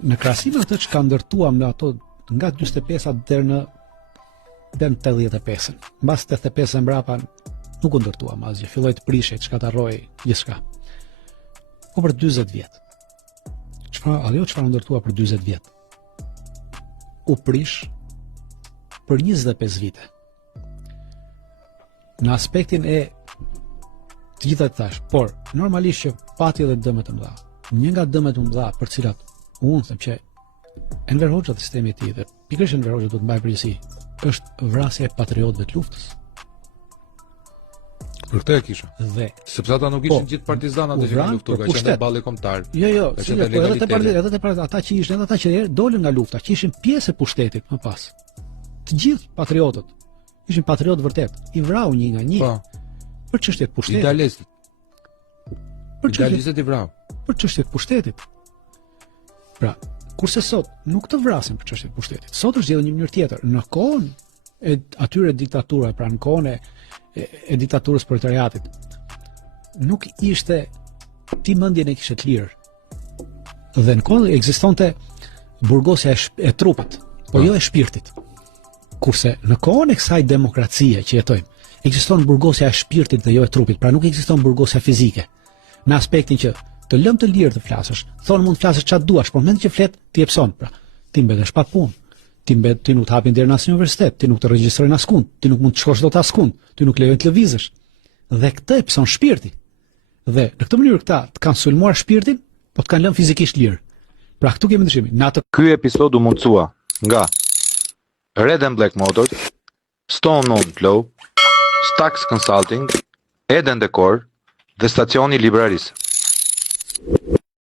Në krahasim me atë që ka ndërtuam në ato nga 45-a deri në 85-ën. Mbas 85-ën mbrapa nuk u ndërtuam asgjë, filloi të prishej, çka ta rroi gjithçka. Po për 40 vjet. Çfarë ndërtua për 40 vjet? U prish për 25 vite. Në aspektin e të gjitha të thash, por normalisht që pati edhe dëme të mëdha. Një nga dëmet të mëdha për cilat unë them që Enver Hoxha dhe sistemi i tij dhe pikërisht Enver Hoxha duhet mbajë përgjegjësi, është vrasja e patriotëve të luftës. Për këtë e kisha. Dhe sepse ata nuk ishin gjithë partizanat që kanë luftuar, ka qenë balli kombëtar. Jo, edhe te ata që ishin, edhe ata që dolën nga lufta, që ishin pjesë e pushtetit më pas. Të gjithë patriotët ishin patriotë vërtet. I vrau një nga një. Po. Për çështje të pushtetit. Idealistët. Për Idealistët i vrau. Për çështje të pushtetit. Pra, kurse sot nuk të vrasin për çështje të pushtetit. Sot është gjithë një mënyrë tjetër. Në kohën e atyre diktaturave, pra në kohën e diktaturës proletariatit, nuk ishte ti mendjen e kishe të lirë. Dhe në kohën ekzistonte burgosja e trupit, po jo e shpirtit. Kurse në kohën e kësaj demokracie që jetojmë, ekziston burgosja e shpirtit dhe jo e trupit, pra nuk ekziston burgosja fizike. Në aspektin që të lëm të lirë të flasësh, thonë mund të flasësh çfarë duash, por mend që flet ti jepson, pra. Ti mbetesh pa punë. Ti nuk të hapin deri në asnjë universitet, ti nuk të regjistrojnë askund, ti nuk mund të shkosh dot askund, ti nuk lejohet të lëvizësh. Dhe këtë e pson shpirti. Dhe në këtë mënyrë këta të kanë sulmuar shpirtin, po të kanë lënë fizikisht lirë. Pra këtu kemi ndryshimin. Në atë Ky episod u mundësua nga Red and Black Motors, Stone On Flow, Stax Consulting, Eden Decor dhe Stacioni Librarisë.